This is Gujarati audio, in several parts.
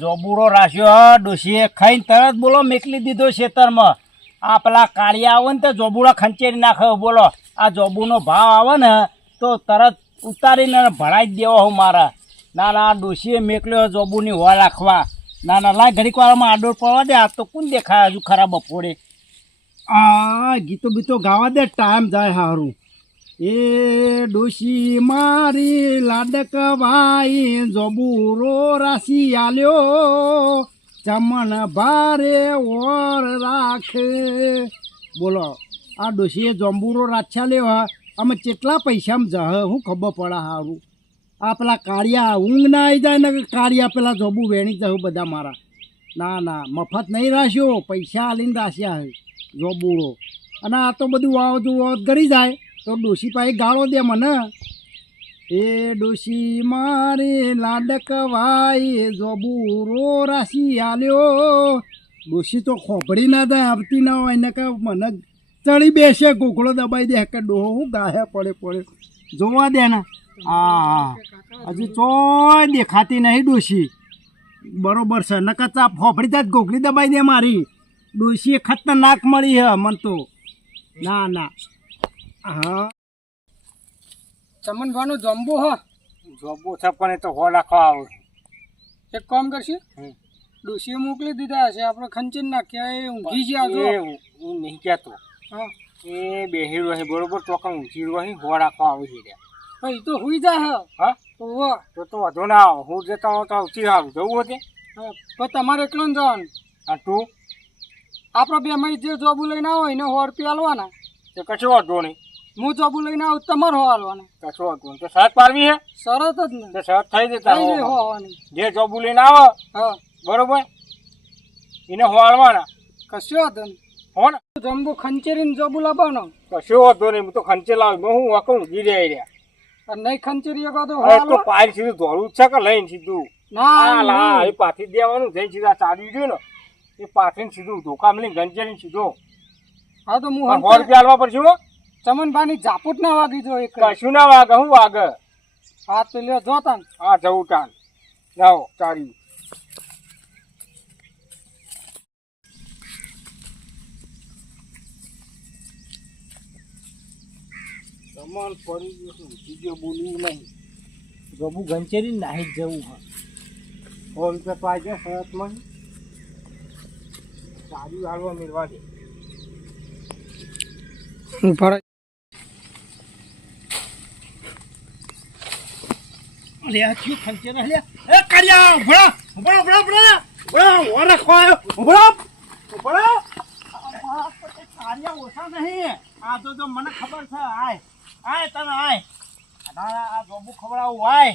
જોબુડો રાખ્યો ડોશીએ ખાઈને તરત બોલો મેકલી દીધો ખેતરમાં. આ પેલા કાળિયા આવે ને તો જોબુડા ખંચેરી નાખે. બોલો આ જોબુનો ભાવ આવે ને તો તરત ઉતારીને ભરાઈ જ દેવો હું મારા. ના ના ડોશીએ મેકલ્યો જોબુની હોવા રાખવા. ના ના લાય ઘડીક વારમાં આડોર પડવા દે. આ તો કોણ દેખાય હજુ ખરા બપોરે. ગીતો બીતો ગાવા દે, ટાઈમ જાય સારું. એ ડોશી મારી લાડકવાઈ જોબુરો રાશી આલ્યો ચમન ભારે ઓર રાખે. બોલો આ ડોશીએ જોંબુરો રાછા લેવા અમે કેટલા પૈસામાં જહ શું ખબર પડે સારું. આ પેલા કાળિયા ઊંઘ ના આવી જાય ને કાળિયા પેલા જોબુ વેણી જવું બધા મારા. ના ના મફત નહીં રાખ્યો, પૈસા આલીને રાખ્યા હે જોબુરો. અને આ તો બધું વાવત ગળી જાય તો ડોશી પાસે ગાળો દે મને. એ ડોશી મારી લાડકવાઈ જોબુરો રાશી આલ્યો. ડોશી તો ખોભડી ના થાય, આવતી ના હોય ને કે મને ચડી બેસે ગોખલો દબાઈ દે કે ડોહો હું ગાહે પડે પડે જોવા દે ને. હા હજી ચોય દેખાતી નહીં ડોશી. બરોબર છે નકર ચા ખોભડી થાય ગોખલી દબાઈ દે મારી. ડોશી ખતરનાક મળી હે મન તો. ના ના હા ચમનભાઈનો જોંબો હ જોબો છે પણ એ તો હો રાખવા આવું. એક કામ કરશે, ડોશીએ મોકલી દીધા હશે, આપણે ખંચી નાખ્યા. એ ઊંઘી ગયા જો હું નહીં કહેતો. હા એ બેહી રહ્યો બરોબર તો કઈ ઊંચી રહ્યો હો રાખવા આવે છે. ભાઈ તો હુઈ જાય. હા તો વધુ ના આવે. હું જતા હોઉં તો ઊંચી સારું જવું હતું. હા પણ તમારે એકલો ને જવાનું. હા તું આપણે બે મય જે જોબુ લઈને આવો એને 100 રૂપિયા આલવાના. તો કશો વાંધો નહીં. હું જોબુ લઈને આવું તમારે હો આલવાના. કશો વાંધો નહીં. તો શરત પાડવી હે? શરત જ ને તો શરત થઈ જતા હોવાની. જે જોબુ લઈને આવે હા બરોબર એને હોવાના. કશો વાંધો નહીં. હો ને જમ્બો ખંચેરીને જોબુ લાવવાનો. કશો વાંધો નહીં. હું તો ખંચે લાવ્યો. હું વકું ગીરી રહ્યા. અને નહીં ખંચેરી શકો તો પાયલ સીધું ધોળું છે કે લઈને સીધું ના એ પાછી દેવાનું જઈને સીધા ચાલ્યું ગયું ને એ પાથરીને સીધું ધોકા મળી ગંજેરીને સીધો. હા તો હું 100 રૂપિયા આલવા પડશે. હો ચમનભાઈની ઝાપુટ ના વાગી જો એક. કશું ના વાગે. હું વાગે. હા તો લ્યો જોતા હા જવું ટાણ જાઓ ચાલ્યું. સમાન પડી ગયું બીજું બોલવું નહીં. ગબુ ગંચેરી નાહી જ જવું હા. 100 રૂપિયા પાછે શરતમાં સારી હાલવા મેળવા દે. અરે આ ક્યું ખંચેરા લે. એ કાળિયા ઉભરા ઉભરા ઉભરા ઉભરા ઉભરા ઓ રાખવા ઉભરા ઉભરા. કાળિયા ઓછા નહીં. આ તો મને ખબર છે. આય તને આય આ જોબુ ખવડાવું. આય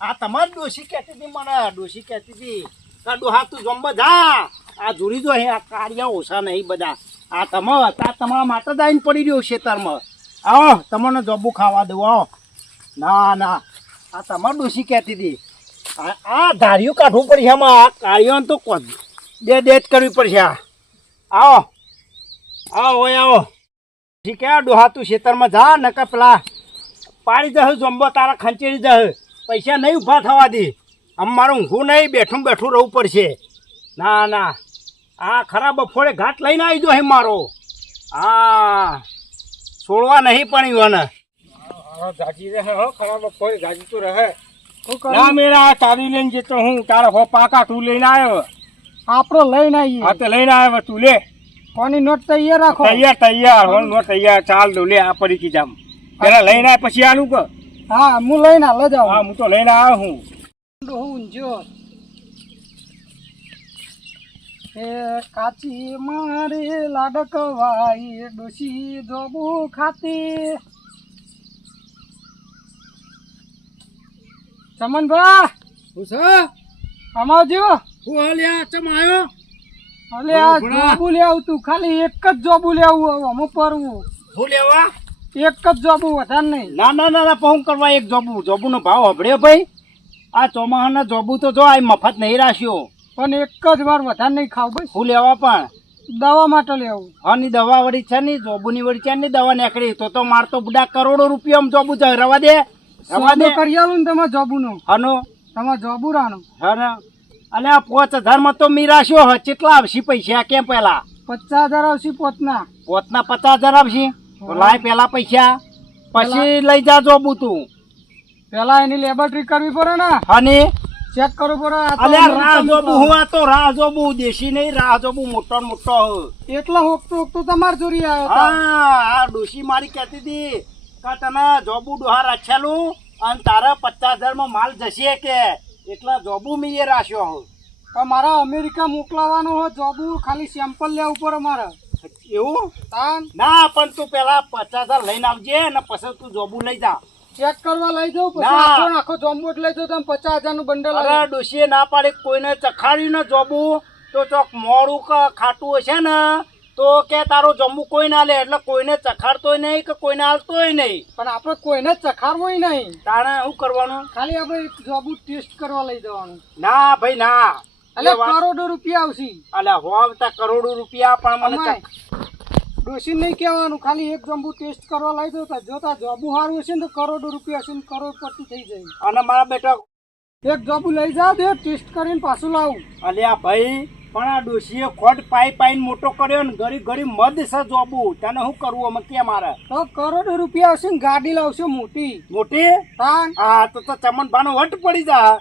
આ તમારી ડોશી કહેતી હતી મને. ડોશી કહેતી હતી કે ડોહા તું જમવા જા. આ જોડી જો આ કાળિયા ઓછા નહીં બધા. આ તમારા માટે જ આવીને પડી રહ્યો ખેતરમાં. આવો તમને જોબુ ખાવા દઉં. આવો. ના ના આ તમારી ડોશી કહેતી હતી. આ ધાર્યું કાઢવું પડશે આમાં. આ કાળિયાને તો દે જ કરવી પડશે. આવો આવો આવો. ઠીક હે ડોહા તું ખેતરમાં જા નકર પેલા પાડી જશે જમવા તારા ખંચેરી જશે. પૈસા નહીં ઊભા થવા દે. આમ મારું ઊંઘું નહીં બેઠું બેઠું રહેવું પડશે. ના ના આ ખરા બફોડે ઘાટ લઈને આવી જો હે મારો. હા છોડવા નહીં પણ એને ગાજી રહે. હો ખરા બફોડે ગાજી તો રહે. ના મેરા તારી લઈને જતો હું. તારા હો પાકા તું લઈને આવ્યો. આપણો લઈને આવીએ. હા તો લઈને આવ્યો તું લે. કોની નોટ તૈયાર રાખો. તૈયાર હો નોટ તૈયાર. ચાલ દો લે આ પડી કી જામ. પેલા લઈને આવ પછી આલું કે. હા હું લઈને આવ જાવ. હા હું તો લઈને આવ્યો હું. હું જો એ કાચી મારી લાડકવાઈ ડોશી જોબુ ખાતી. ચમનભા હું છે અમાવજો. હું હાલ્યા ચમ આવ્યો. અલે આ જોબુ લેવું તું. ખાલી એક જ જોબુ લેવું. અમે પરવું હું લેવા એક જ જોબુ વધારે નહીં. ના ના ના પહોંચ કરવા એક જોબુનો ભાવ હબળ્યો ભાઈ. આ ચોમાહાના જોબુ તો જો આ મફત નહીં રાખ્યો. પણ એક જ વાર વધારે નહીં ખાવ ભાઈ. હું લેવા પણ દવા માટે લેવું. આની દવા વળી છે ને જોબુની વળી છે ને દવા નીકળી તો મારતો બુડા કરોડો રૂપિયા જોબુ જાય. રવા દે કરી આલું ને તમારે જોબુ નું. હનો તમારે જોબુ રાનું. હા ને અલ્યા 5000 માં તો મીરાશ્યો હ કેટલા આવશે પૈસા કેમ પેલા 50,000 આવશે પોતના. પોતના 50,000 આવશે તો લાય પેલા પૈસા પછી લઈ જા જોબુ તું પેલા એની લેબોરેટરી કરવી પડે ને, અને ચેક કરવું પડે. આ તો અલ્યા રાહ અમેરિકા જોબુ મોકલાવે. હું આ તો રાહ જોબુ દેશી નહીં રાહ જોબુ મોટો ને મોટો હ. એટલો હોકતો તમાર જોરી આવ્યો તા. હા આ ડોશી મારી કહેતી હતી કે તને જોબુ ડોહા રાખ્યાલું અને તારા 50,000 માં માલ જશે કે એટલા જોબુ મેં એ રાખ્યો હું પણ મારા અમેરિકા મોકલાવાનું હોય જોબુ, ખાલી સેમ્પલ લેવું પડે મારે. એવું તાન ના પણ તું પેલા 50,000 લઈને આવજે ને પછી તું જોબુ લઈ જા. ચેક કરવા લઈ જાઉં, પછી ના. આખો જોમ્બો લઈ જાઉં, તમે 50,000 નું બંડલ અરે ડોશીએ ના પાડી કોઈને ચખાડ્યું ને જોબુ તો ચોક મોડું કે ખાટું હશે ને તો કે તારો જમવું કોઈ ના લે એટલે કોઈને ચખાડતોય નહીં કે કોઈને હાલતોય નહીં. પણ આપણે કોઈને ચખાડવું નહીં, તાણે શું કરવાનું? ખાલી આપણે જોબુ ટેસ્ટ કરવા લઈ જવાનું. ના ભાઈ ના એટલે એ વાત- કરોડો રૂપિયા આવશે. અલ્યા હોવતા કરોડો રૂપિયા પણ મને અમાય ડોશી નહીં કહેવાનું, ખાલી એક જંબુ ટેસ્ટ કરવા લઈ જતા, જોતા જોબુ સારું હશે ને તો કરોડો રૂપિયા હશે ને કરોડપતિ થઈ જાય. અને મારા બેટા એક જોબુ લઈ જાઓ, દે ટેસ્ટ કરીને પાછું લાવું. અલ્યા ભાઈ પણ આ ડોશીએ ખોટ પાઈ પાઈને મોટો કર્યો ને ઘડી ઘડી મદ છે જોબુ તને શું કરવું અમે કે મારે તો કરોડો રૂપિયા આવશે ને ગાડી લાવશે મોટી. મોટી તાન હા તો ચમનભાનો વટ પડી જા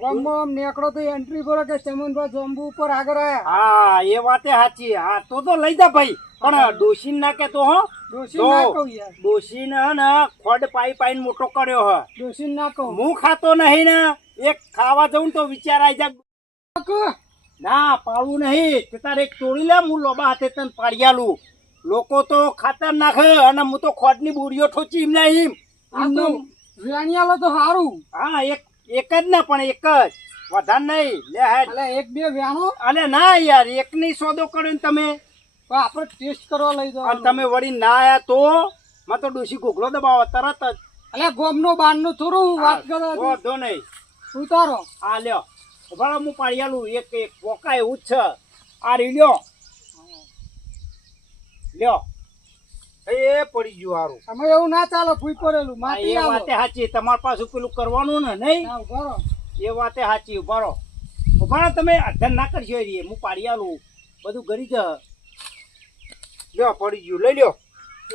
ગમ નેકડો તો એન્ટ્રી ભરો કે ચમનભાઈ જોંબુ ઉપર આગળ આયા. હા એ વાતે સાચી હા તો લઈ જા ભાઈ પણ ડોશીને ના કેતો હો ડોશી ના કહું યાર, ડોશીને હે ને ખોડ પાઈ પાઈને મોટો કર્યો હ ડોશી ના કહું. હું ખાતો નહીં ને એક ખાવા જઉં તો વિચાર આવી જા ના પાડવું નહીં તે તારે એક તોડી લે હું લોબા હાથે તને પાડી આલું. લોકો તો ખાતર નાખે અને હું તો ખોટની બુરીઓ ઠોચી એમ ના એમ આ તો વેણિયાલો તો સારું. હા એક જ ને પણ એક જ વધારે નહીં લે હેડ. એટલે એક બે વેણો અલે ના યાર એક ની સોદો કર્યો ને તમે તો આપણે ટેસ્ટ કરવા લઈ અને જવાનું. તમે વળી ના આયા તો માં તો ડોશી ઘોઘલો દબાવો તરત જ. એટલે ગોમનો બારનો થોડું વાત કરો છો. વાંધો નહીં ઉતારો આ લ્યો ભલા હું પાડી આલું એક એક પોકા એવું જ છે આ રી લ્યો લ્યો એ પડી ગયું હારું. તમે એવું ના ચાલો ભૂઈ પડેલું હા, માટી એ આવો. વાતે સાચી તમારે પાછું પેલું કરવાનું ને નહીં ના, ઉભા રહો. એ વાતે સાચી ઉભારો ઉભારો તમે અધર ના કરશો રે હું પાડી આલું બધું કરી જ લ્યો પડી ગયું લઈ લ્યો.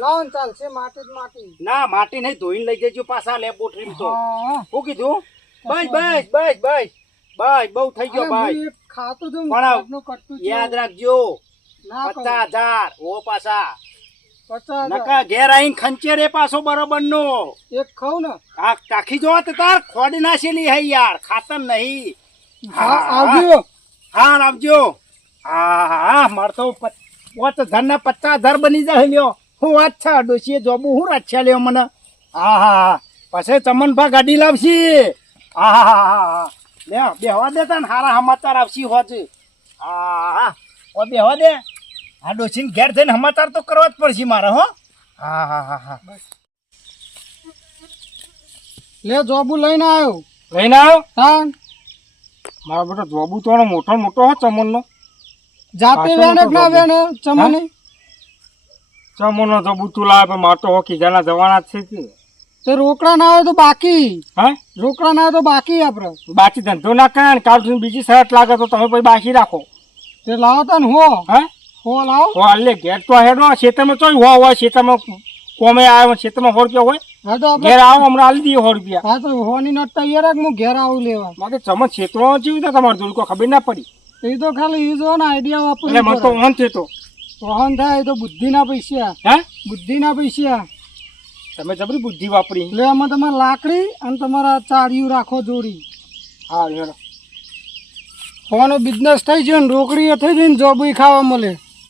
લાવો ને ચાલશે માટી જ માટી. ના માટી નહીં ધોઈને લઈ જજો પાછા લેબોરેટરી તો હા. શું કીધું બસ બસ બસ બસ બસ બહુ થઈ ગયો અરે ભાઈ હું એક ખાતો તો પણ આજનું કટતું છે. યાદ રાખજો ના કહું. 50,000 ઓ પાછા 50,000. નકા ઘેર આઈને ખંચે રે પાછો બરોબર નો એક ખાવ ને કાખી જો તો તાર ખોડી નાખેલી હે યાર ખાતર નહીં. હા આવજો. હા આવજો. હા હા માર તો 50,000 ના 50,000 બની જાય લ્યો હું વાત છે ડોશીએ જોબુ હું રાખ્યા લ્યો મને. હા હા પછી ચમનભા ગાડી લાવશી. હા હા હા હા લે બેહવા દે તને હારા સમાચાર આવશી હોજ. હા હા ઓ બેહવા દે આ ડોશીને ઘેર જઈને સમાચાર તો કરવા જ પડશે મારે હો. હા હા હા હા લે જોબુ લઈને આવ્યો. લઈને આવો હા મારો બેટો જોબુ તો મોટો મોટો હો ચમનનો. જાતે પાછો વેણે મોટો ના જોબુ. વેણે ચમને ચમનનો જોબુ તું લાવે પણ માર તો હોકી જાના જવાના જ છે કે તે રોકડા ના આવે તો બાકી, હા રોકડા ના આવે તો બાકી આપણે. બાકી ધંધો ના કરે ને કાલ સુધી બીજી શરત લાગે તો તમે પછી બાકી રાખો. તે લાવો તા ને હો હા હો લાવો. હો હાલે ઘેર તો હેડો ખેતરમાં ચોય હો હોય ખેતરમાં કોમે આવે ખેતરમાં 100 રૂપિયા હોય હા તો આપણે ઘેર આવો હમણાં આલી દઈએ 100 રૂપિયા. હા તો હોની નટ તૈયાર રાખ, હું ઘેર આવું લેવા. માટે ચમન ખેતરમાં જેવી રીતે તમારે જોડે કોઈ ખબર ના પડી એ તો ખાલી યુઝ ને આઈડિયા એટલે મને તો વાપરું ઓન છે તો વહન થાય એ તો બુદ્ધિના પૈસા, હે બુદ્ધિના પૈસા. તમે જબરી બુદ્ધિ વાપરી. એટલે આમાં તમારે લાકડી અને તમારા ચારિયું રાખો જોડી. હા હેડો હોવાનો બિઝનેસ થઈ ગયો ને રોકડી એ થઈ ગઈ ને જોબ ખાવા મળે.